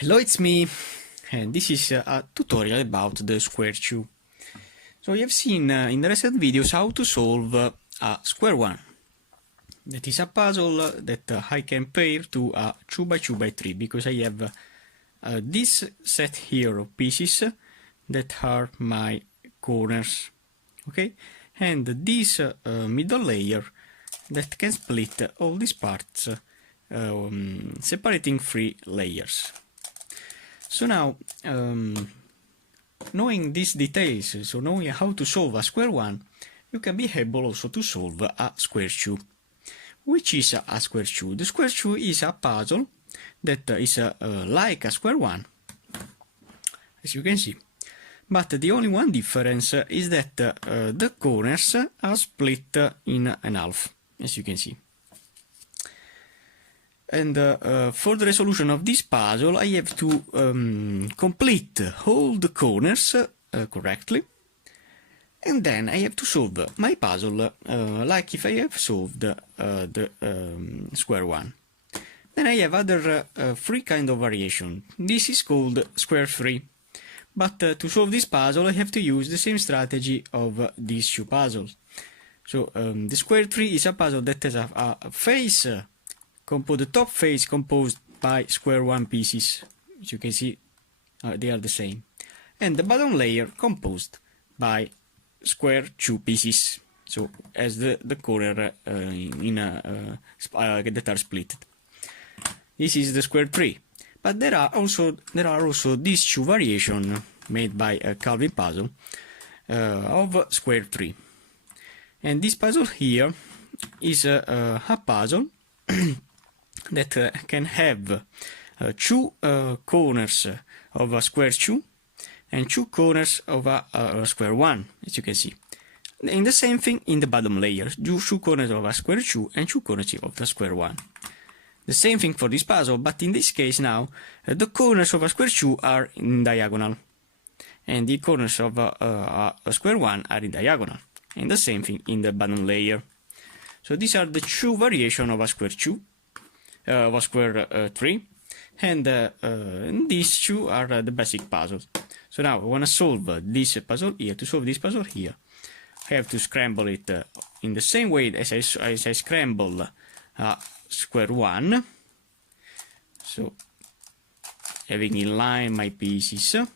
Hello, it's me, and this is a tutorial about the square two. So you have seen in the recent videos how to solve a square one. That is a puzzle that I can pair to a 2x2x3 because I have this set here of pieces that are my corners, okay, and this middle layer that can split all these parts, separating three layers. So now, knowing these details, so knowing how to solve a square one, you can be able also to solve a square two. Which is a square two? The square two is a puzzle that is like a square one, as you can see. But the only one difference is that the corners are split in half, as you can see. And for the resolution of this puzzle, I have to complete all the corners correctly, and then I have to solve my puzzle like if I have solved the square one. Then I have other three kind of variation. This is called square 3. But to solve this puzzle, I have to use the same strategy of these two puzzles. So the square 3 is a puzzle that has a face. The top face composed by square 1 pieces, as you can see, they are the same, and the bottom layer composed by square 2 pieces, so as the corner that are split. This is the square 3, but there are also these two variations made by a Calvin puzzle of square 3, and this puzzle here is a puzzle that can have two corners of a square 2 and two corners of a square 1, as you can see. And the same thing in the bottom layer, two corners of a square 2 and two corners of the square 1. The same thing for this puzzle, but in this case now, the corners of a square 2 are in diagonal, and the corners of a square 1 are in diagonal, and the same thing in the bottom layer. So these are the two variations of a square 2. Of square 3, and these two are the basic puzzles. So now I want to solve this puzzle here. To solve this puzzle here, I have to scramble it in the same way as I scramble square 1. So having in line my pieces in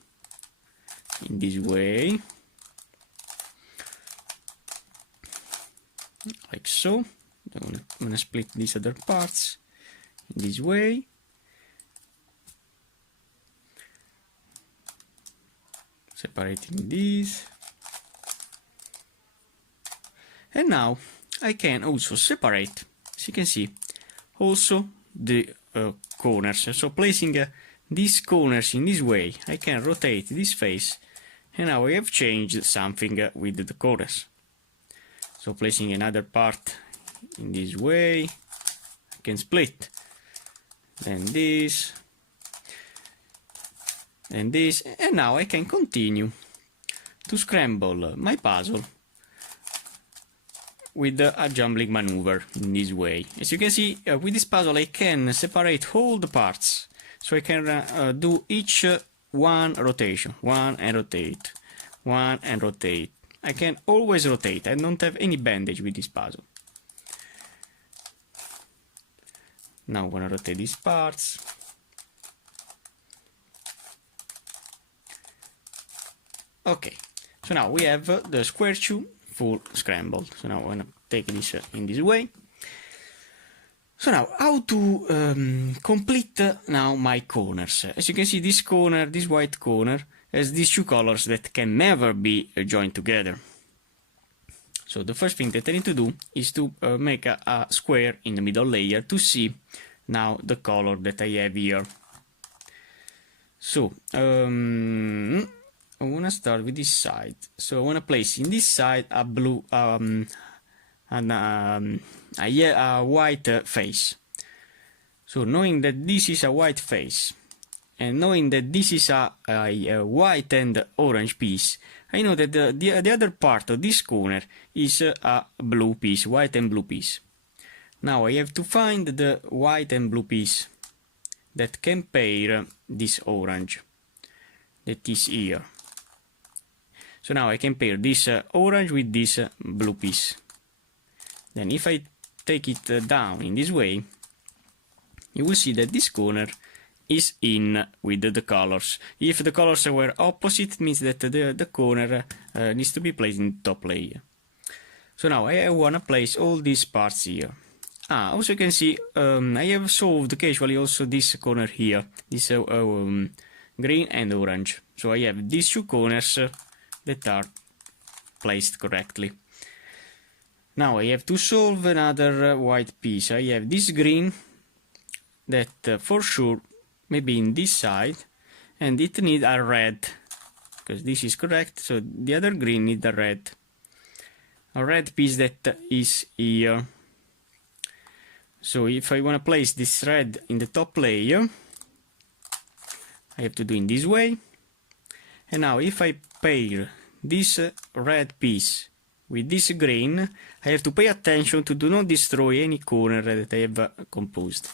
this way, like so. I'm gonna split these other parts in this way, separating these, and now I can also separate, as you can see, also the corners. So placing these corners in this way, I can rotate this face, and now I have changed something with the corners. So placing another part in this way, I can split. And this, and this, and now I can continue to scramble my puzzle with a jumbling maneuver in this way. As you can see, with this puzzle I can separate all the parts, so I can do each one rotation, one and rotate, one and rotate. I can always rotate. I don't have any bandage with this puzzle. Now I'm gonna rotate these parts. Okay, so now we have the square 2 full scrambled. So now I'm gonna take this in this way. So now how to complete now my corners. As you can see, this corner, this white corner, has these two colors that can never be joined together. So the first thing that I need to do is to make a square in the middle layer to see now the color that I have here. So I want to start with this side. So I want to place in this side a blue a white face. So knowing that this is a white face, and knowing that this is a white and orange piece, I know that the other part of this corner is a blue piece, white and blue piece. Now I have to find the white and blue piece that can pair this orange that is here. So now I can pair this orange with this blue piece. Then if I take it down in this way, you will see that this corner is in with the colors. If the colors were opposite, it means that the corner needs to be placed in the top layer. So now I want to place all these parts here. Also you can see I have solved casually also this corner here, this green and orange. So I have these two corners that are placed correctly. Now I have to solve another white piece. I have this green that for sure maybe in this side, and it needs a red, because this is correct, so the other green needs a red piece that is here. So if I want to place this red in the top layer, I have to do in this way. And now if I pair this red piece with this green, I have to pay attention to do not destroy any corner that I have composed.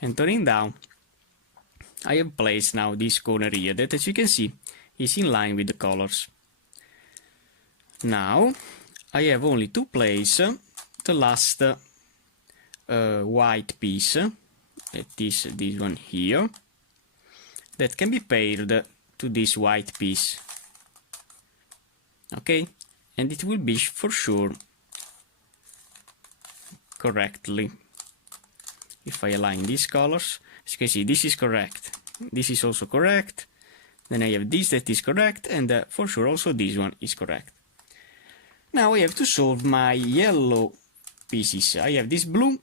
And turning down, I have placed now this corner here that, as you can see, is in line with the colors. Now I have only to place the last white piece, that is this one here, that can be paired to this white piece. Okay, and it will be for sure correctly. If I align these colors, as you can see, this is correct, this is also correct, then I have this that is correct, and for sure also this one is correct. Now I have to solve my yellow pieces. I have this blue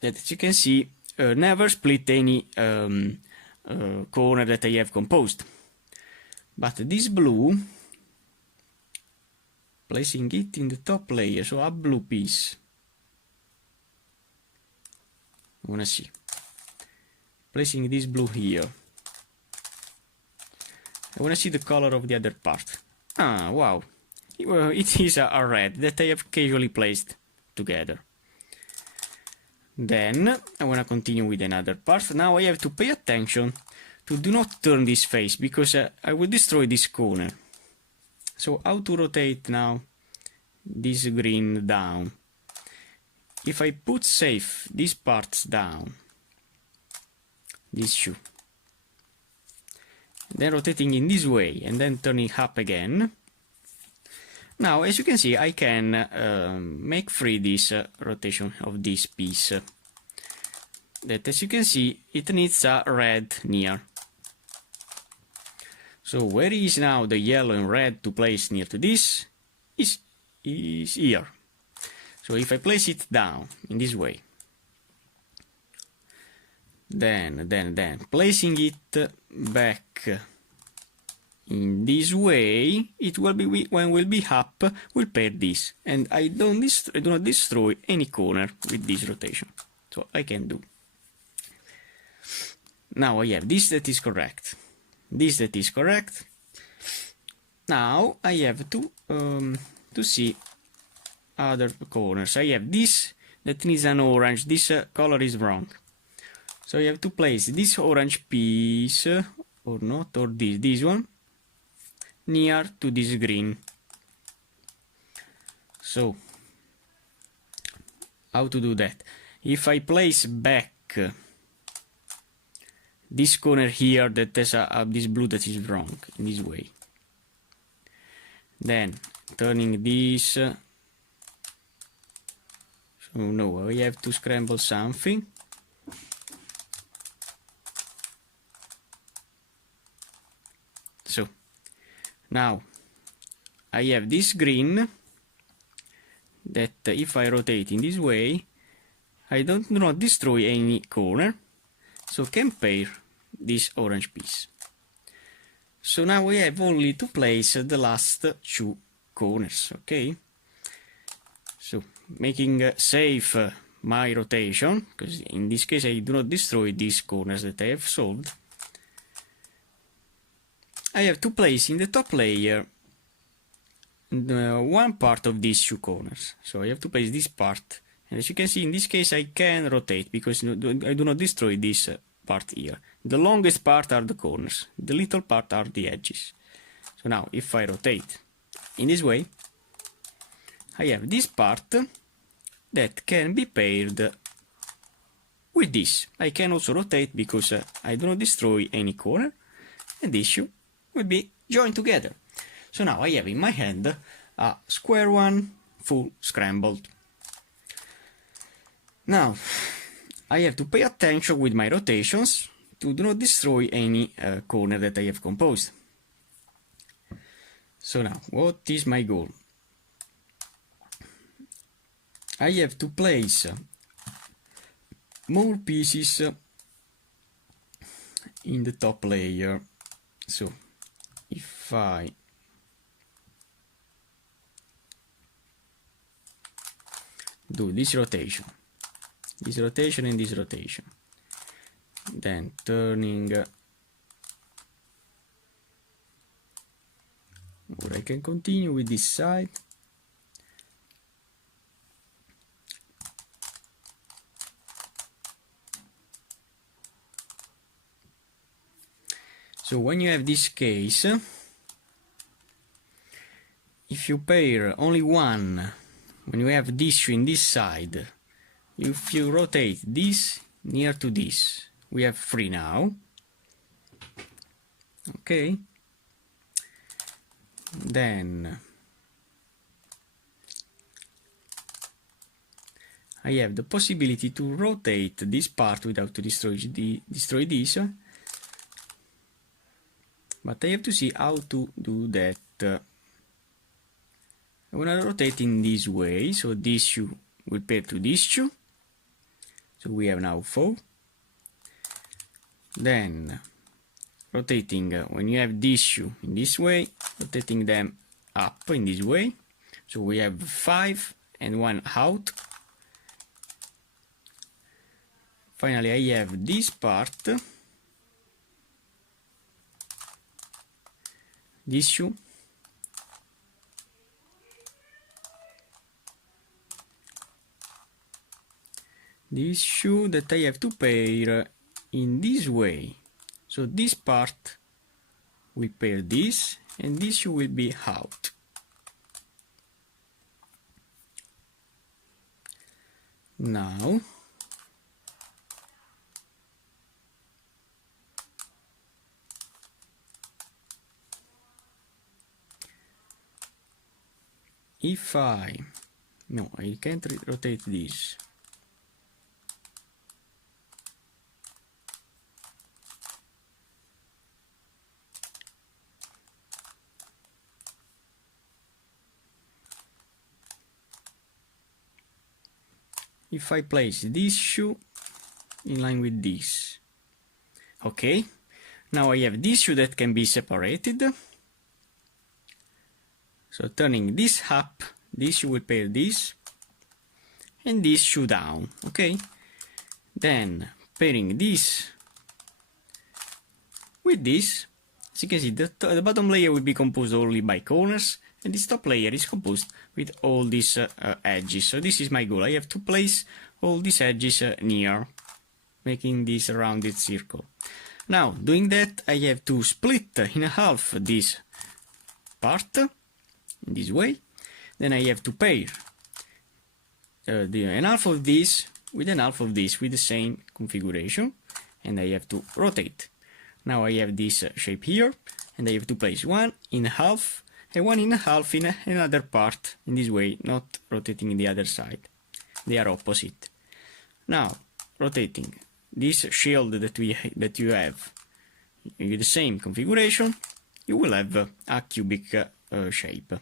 that, as you can see, never split any corner that I have composed. But this blue, placing it in the top layer, so a blue piece. I wanna see. Placing this blue here. I wanna see the color of the other part. Ah, wow. It is a red that I have casually placed together. Then I want to continue with another part. Now I have to pay attention to do not turn this face, because I will destroy this corner. So how to rotate now this green down? If I put safe these parts down, these two, then rotating in this way and then turning up again. Now, as you can see, I can make free this rotation of this piece. That, as you can see, it needs a red near. So where is now the yellow and red to place near to this? Is here. So if I place it down in this way, then placing it back in this way, it will be, when will be up, will pair this, and I do not destroy any corner with this rotation. So I can do. Now I have this that is correct, this that is correct. Now I have to see other corners. I have this that needs an orange. This color is wrong, so I have to place this orange piece, or not, or this one, near to this green. So how to do that? If I place back this corner here that has this blue that is wrong, in this way, then turning this, so no, I have to scramble something. So now I have this green that if I rotate in this way, I do not destroy any corner, so can pair this orange piece. So now we have only to place the last two corners, okay? So making safe my rotation, because in this case I do not destroy these corners that I have solved. I have to place in the top layer one part of these two corners. So I have to place this part, and as you can see, in this case I can rotate because I do not destroy this part here. The longest part are the corners, the little part are the edges. So now if I rotate in this way, I have this part that can be paired with this. I can also rotate because I do not destroy any corner, and this will be joined together. So now I have in my hand a square one full scrambled. Now I have to pay attention with my rotations to do not destroy any corner that I have composed. So now, what is my goal? I have to place more pieces in the top layer. So if I do this rotation and this rotation, then turning, or I can continue with this side. So when you have this case, if you pair only one, when you have this in this side, if you rotate this near to this, we have 3 now. Okay. Then I have the possibility to rotate this part without to destroy this, but I have to see how to do that. I want to rotate in this way, so this shoe will pair to this shoe, so we have now 4. Then rotating, when you have this shoe in this way, rotating them up in this way, so we have 5 and 1 out. Finally I have this part, this shoe, that I have to pair in this way. So this part will pair this, and this shoe will be out. Now if I can't rotate this. If I place this shoe in line with this, okay, now I have this shoe that can be separated. So turning this up, this shoe will pair this, and this shoe down, okay? Then pairing this with this, as you can see, the bottom layer will be composed only by corners, and this top layer is composed with all these edges. So this is my goal. I have to place all these edges near, making this rounded circle. Now, doing that, I have to split in half this part, in this way. Then I have to pair an half of this with an half of this with the same configuration, and I have to rotate. Now I have this shape here, and I have to place one in half and one in half in another part, in this way, not rotating in the other side. They are opposite. Now, rotating this shield that you have with the same configuration, you will have a cubic shape.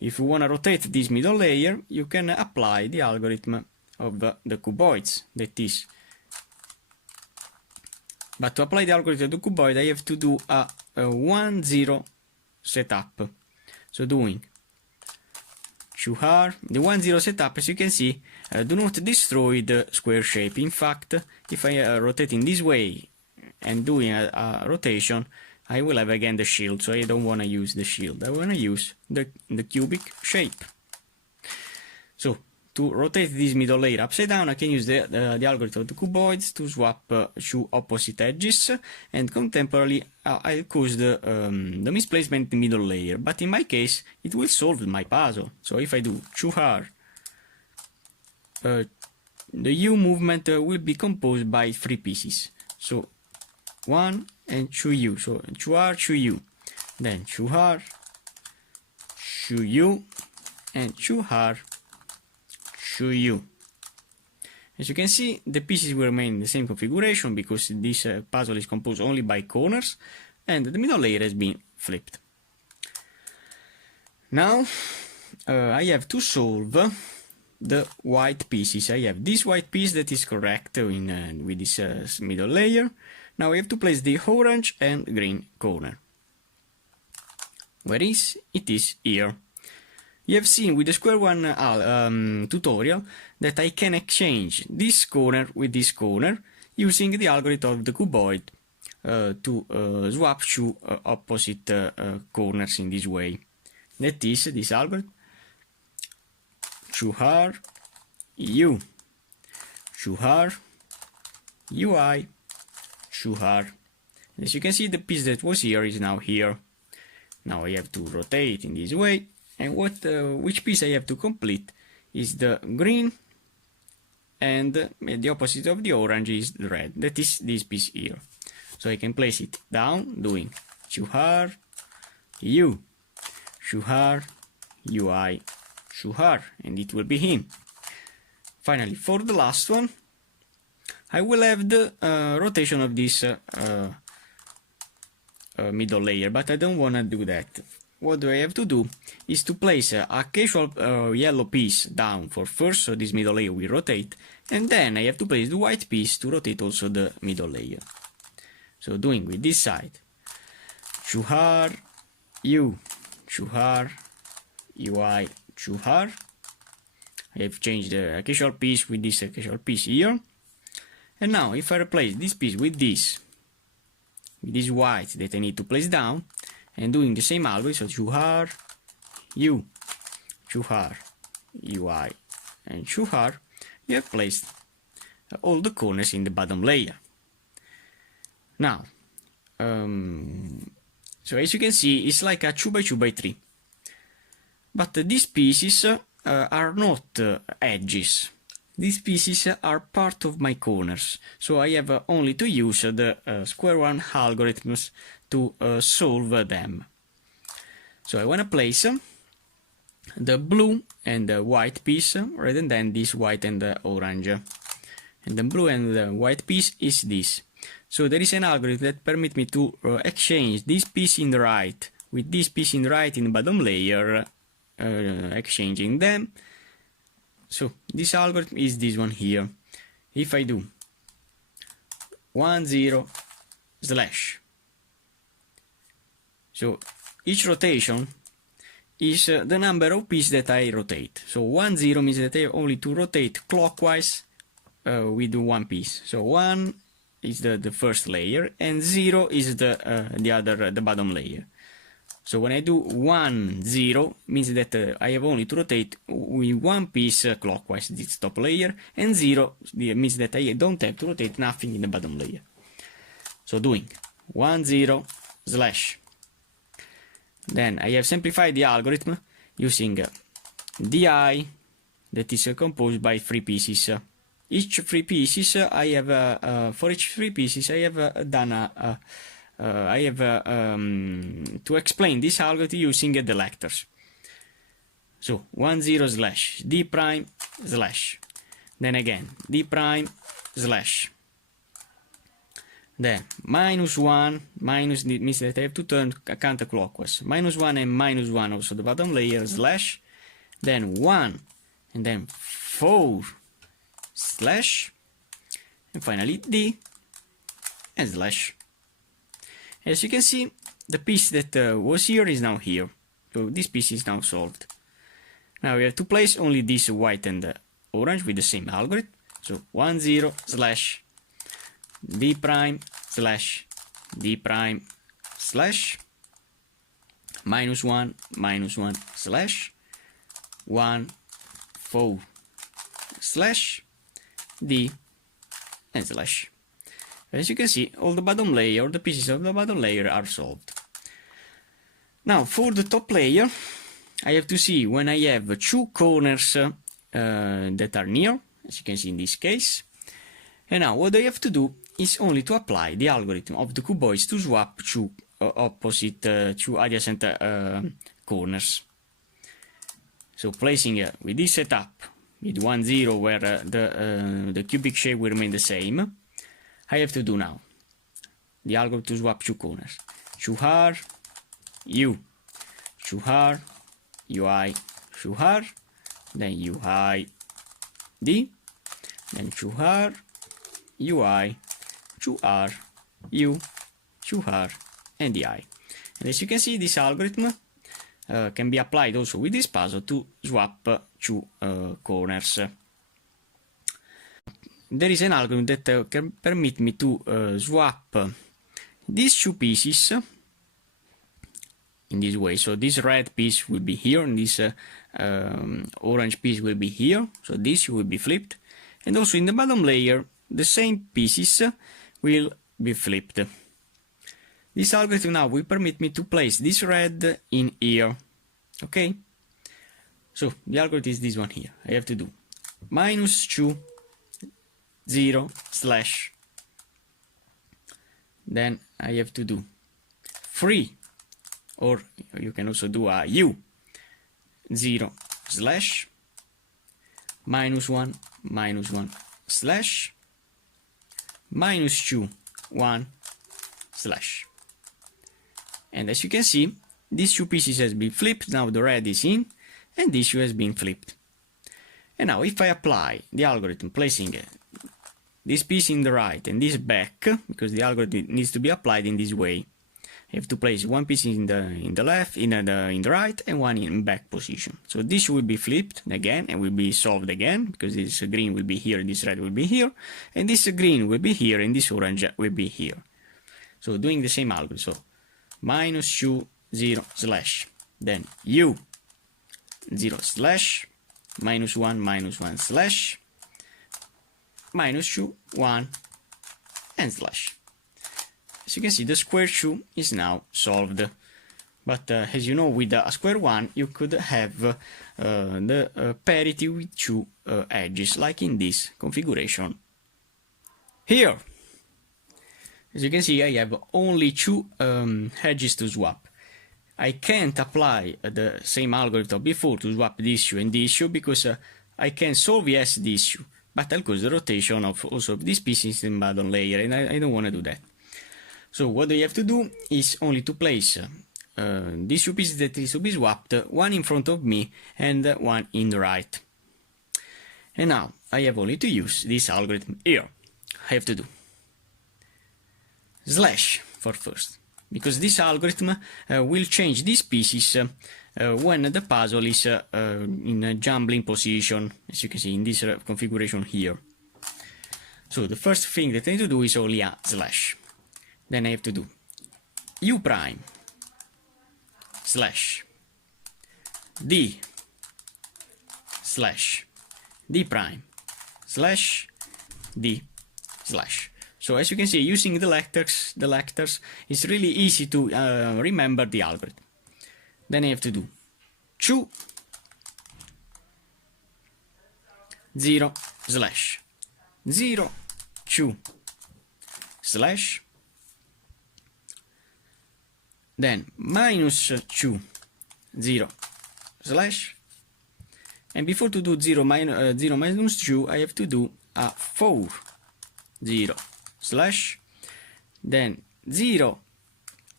If you want to rotate this middle layer, you can apply the algorithm of the cuboids, that is. But to apply the algorithm of the cuboid, I have to do a 1-0 setup. So doing the 1-0 setup, as you can see, do not destroy the square shape. In fact, if I rotate in this way and doing a rotation, I will have again the shield, so I don't want to use the shield. I want to use the cubic shape. So, to rotate this middle layer upside down, I can use the algorithm of the cuboids to swap two opposite edges, and contemporarily I'll cause the misplacement in the middle layer. But in my case, it will solve my puzzle. So if I do 2R, the U movement will be composed by 3 pieces. So 1 and 2U. So 2R, 2U. Then 2R, 2U, and 2R, 2U. As you can see, the pieces will remain in the same configuration because this puzzle is composed only by corners, and the middle layer has been flipped. Now I have to solve the white pieces. I have this white piece that is correct with this middle layer. Now we have to place the orange and green corner. Where is it? Is here. You have seen with the square one tutorial that I can exchange this corner with this corner using the algorithm of the cuboid to swap two opposite corners in this way. That is this algorithm: 2R, U, 2R, UI, 2R. As you can see, the piece that was here is now here. Now I have to rotate in this way, and which piece I have to complete is the green, and the opposite of the orange is the red. That is this piece here. So I can place it down doing 2R, U, 2R, UI, 2R, and it will be him. Finally, for the last one, I will have the rotation of this middle layer, but I don't want to do that. What I have to do is to place a casual yellow piece down for first, so this middle layer will rotate, and then I have to place the white piece to rotate also the middle layer. So doing with this side, 2R, U, 2R, UI, 2R. I have changed the casual piece with this casual piece here. And now if I replace this piece with this white that I need to place down, and doing the same algorithm, so 2R, U, 2R, UI, and 2R, you have placed all the corners in the bottom layer. Now, so as you can see, it's like a 2x2x3. But these pieces are not edges. These pieces are part of my corners, so I have only to use the square one algorithms to solve them. So I want to place the blue and the white piece rather than this white and the orange. And the blue and the white piece is this. So there is an algorithm that permits me to exchange this piece in the right with this piece in the right in the bottom layer, exchanging them. So this algorithm is this one here. If I do 1, 0, slash, so each rotation is the number of pieces that I rotate. So 1, 0 means that I have only to rotate clockwise with one piece. So 1 is the first layer, and 0 is the bottom layer. So when I do 1, 0 means that I have only to rotate with one piece clockwise, this top layer, and 0 means that I don't have to rotate nothing in the bottom layer. So doing 1, 0, slash. Then I have simplified the algorithm using di that is composed by 3 pieces. Each 3 pieces I have for each 3 pieces I have done to explain this algorithm using the lectors. So 1, 0, slash d prime slash, then again d prime slash, then -1, minus means that I have to turn counterclockwise, -1 and -1 also the bottom layer, slash, then 1 and then 4 slash, and finally d and slash. As you can see, the piece that was here is now here, so this piece is now solved. Now we have to place only this white and orange with the same algorithm. So 1, 0, slash d prime slash d prime slash -1, -1 slash 1, 4 slash D and slash. As you can see, all the bottom layer, the pieces of the bottom layer are solved. Now for the top layer, I have to see when I have two corners that are near, as you can see in this case. And now what I have to do is only to apply the algorithm of the cuboids to swap two two adjacent corners. So placing with this setup, with 1, 0, where the cubic shape will remain the same, I have to do now the algorithm to swap two corners. Choose U, choose UI, choose then UI D, then choose UI, choose U, choose and DI. And as you can see, this algorithm can be applied also with this puzzle to swap two corners. There is an algorithm that can permit me to swap these two pieces in this way. So this red piece will be here, and this orange piece will be here. So this will be flipped. And also in the bottom layer, the same pieces will be flipped. This algorithm now will permit me to place this red in here. Okay? So the algorithm is this one here. I have to do -2, 0, slash. Then I have to do 3, or you can also do a U, 0, slash, -1, -1, slash, -2, 1, slash. And as you can see, these two pieces has been flipped. Now the red is in, and this two has been flipped. And now if I apply the algorithm placing this piece in the right and this back, because the algorithm needs to be applied in this way, I have to place one piece in the left, in the right, and one in back position. So this will be flipped again and will be solved again, because this green will be here, this red will be here, and this green will be here, and this orange will be here. So doing the same algorithm. So -2, 0, slash, then U, 0, slash, -1, -1, slash, -2, 1, and slash. As you can see, the square 2 is now solved. But as you know, with a square 1, you could have the parity with two edges, like in this configuration here. As you can see, I have only two edges to swap. I can't apply the same algorithm before to swap this issue and this issue, because I can solve yes this issue, but I'll cause the rotation of also this piece in the bottom layer, and I don't want to do that. So what I have to do is only to place these two pieces that is to be swapped, one in front of me and one in the right. And now I have only to use this algorithm here. I have to do slash for first, because this algorithm will change these pieces when the puzzle is in a jumbling position, as you can see in this configuration here. So the first thing that I need to do is only a slash. Then I have to do U prime slash D slash D prime slash D slash. So as you can see, using the lectures, it's really easy to remember the algorithm. Then I have to do 2, 0, slash, 0, 2, slash, then -2, 0, slash, and before to do 0 minus 2, I have to do a 4, 0, slash, then 0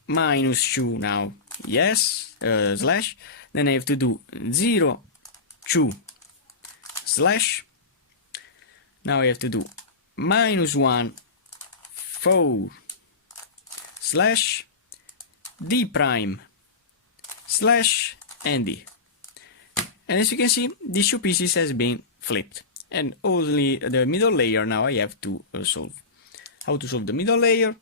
minus 2 now, yes, slash, then I have to do 0, 2, slash, now I have to do -1, 4, slash, D prime, slash, and D. And as you can see, these two pieces has been flipped, and only the middle layer now I have to solve. How to solve the middle layer?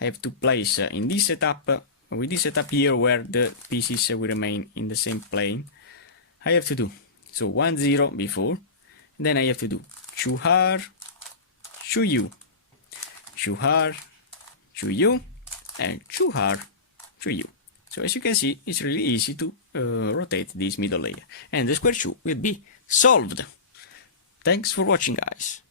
I have to place in this setup, with this setup here, where the pieces will remain in the same plane. I have to do so 1, 0 before, Then I have to do 2R, 2U, 2R, 2U, and 2R, 2U. So as you can see, it's really easy to rotate this middle layer. And the square 2 will be solved. Thanks for watching, guys.